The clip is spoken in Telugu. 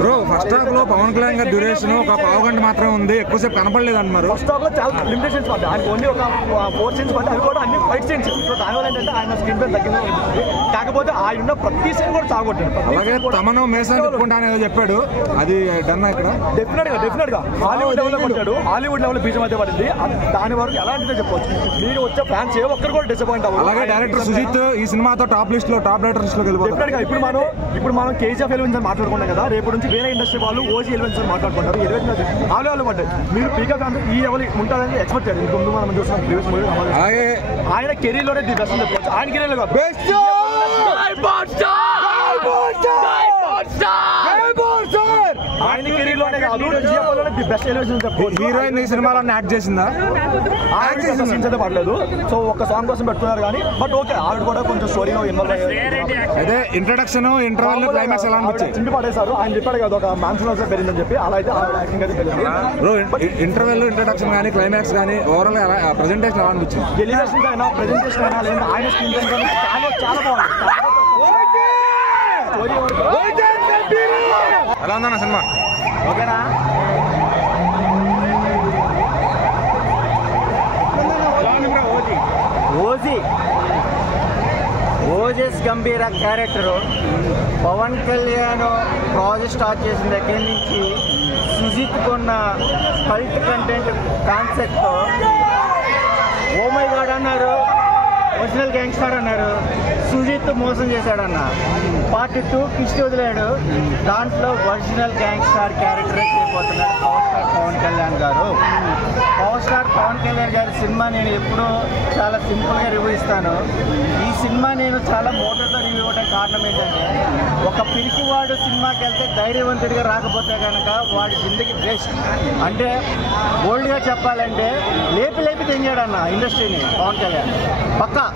బ్రో ఫస్ట్ హాఫ్ లో పవన్ కళ్యాణ్ గారి డ్యూరేషన్ ఒక పావు గంట మాత్రమే ఉంది, ఎక్కువసేపు కనపడలేదు అన్నారు. ఫస్ట్ హాఫ్ లో చాలా లిమిటేషన్స్ పడ్డాయి, ఆయనకు ఓన్లీ ఒక 4 సీన్స్ పడ్డాయి, అవి కూడా అన్ని ఫైట్ సీన్స్. సో దానివల్ల ఏంటంటే ఆయన స్క్రీన్ పై తగ్గింది. కాకపోతే ఆయన ఉన్న ప్రతి సీన్ కూడా సాగొట్టాడు. అలాగే తమను మేసాన్ని చెప్పుకుంటాను ఏదో చెప్పాడు, అది డన్ ఇక్కడ డెఫినెట్ గా హాలీవుడ్ లెవెల్ కొట్టాడు. హాలీవుడ్ లెవెల్ బీజం అయితే పడింది. దాని వరకు ఎలాంటిదో చెప్పవచ్చు. మీరు వచ్చే ఫ్యాన్స్ ఏ ఒక్కరు కూడా డిసప్పాయింట్ అవ్వదు. అలాగే డైరెక్టర్ సుజిత్ ఈ సినిమాతో టాప్ లిస్ట్ లో టాప్ రైటర్ లిస్ట్ లో వెళ్ళిపోతారు. ఇప్పుడు మనం కేజీఎఫ్ ఎలివెన్స్ అని మాట్లాడుకుంటాం కదా, రేపు నుంచి వేరే ఇండస్ట్రీ వాళ్ళు ఓజీ ఎలివెన్స్ అని మాట్లాడుకుంటారు. ఆలు పడ్డాయి. మీరు పీకా ఫ్యాన్స్ ఈ లెవెల్ ఉంటుందని ఎక్స్పెక్ట్ చేయాలి. ఇంకొందు మనం చూస్తున్నాం ప్రీవియస్ మూవీ. అలాగే ఆయన కెరీర్ లోనే ది బెస్ట్ అని చెప్పవచ్చు. ఆయన కెరీర్ లో ఆయన కెరీర్ లోనే కాదు, ది బెస్ట్ ఎలివేషన్ చెప్పవచ్చు. హీరోయిన్ ఈ సినిమాలో యాక్ట్ చేసిందా? సీన్స్ అయితే పడలేదు. సో ఒక సాంగ్ కోసం పెట్టుకున్నారు కానీ బట్ ఓకే, ఆవిడ కూడా కొంచెం స్టోరీలో ఇన్వాల్వ్ అయ్యారు. అదే ఇంట్రడక్షన్ ఇంటర్వల్ క్లైమాక్స్ ఎలా అనిపించింది? చింపి పడేశారు. ఆయన చెప్పాడు కదా ఒక మ్యాన్సన్ పెరిగిందని చెప్పి, అలా అయితే యాక్టింగ్ అయితే పెరిగింది. ఇంటర్వెల్ ఇంట్రడక్షన్ కానీ క్లైమాక్స్ కానీ ఓవరాల్ ప్రెజెంటేషన్ ఎలా అనిపించింది? ఎలివేషన్ అయినా ప్రెజెంటేషన్ అయినా లేదా ఆయన స్క్రీన్ కానీ చాలా బాగుంది. ఎలా ఉందన్న సినిమా? ఓకేనా? Ojas Gambheera character Pawan Kalyan project start చేసిన దగ్గర నుంచి సుజిత్ కొన్న cult content concept oh my god అన్నారు, ఒరిజినల్ గ్యాంగ్స్టర్ అన్నారు, సుజిత్ మోసం చేశాడన్న. పార్ట్ 2 కిష్టి వదిలాడు, దాంట్లో ఒరిజినల్ గ్యాంగ్స్టర్ క్యారెక్టర్ చేయబోతున్నాడు పవర్ స్టార్ పవన్ కళ్యాణ్ గారు. పవర్ స్టార్ పవన్ కళ్యాణ్ గారి సినిమా నేను ఎప్పుడూ చాలా సింపుల్గా రివ్యూ ఇస్తాను. ఈ సినిమా నేను చాలా మోటర్తో రివ్యూ ఇవ్వడానికి కారణం ఏంటంటే, ఒక పిరికివాడు సినిమాకి వెళ్తే ధైర్యవంతుడిగా రాకపోతే కనుక వాడి జిందగీ బెస్ట్. అంటే బోల్డ్గా చెప్పాలంటే లేపి తెంగాడన్న ఇండస్ట్రీని పవన్ కళ్యాణ్ పక్కా.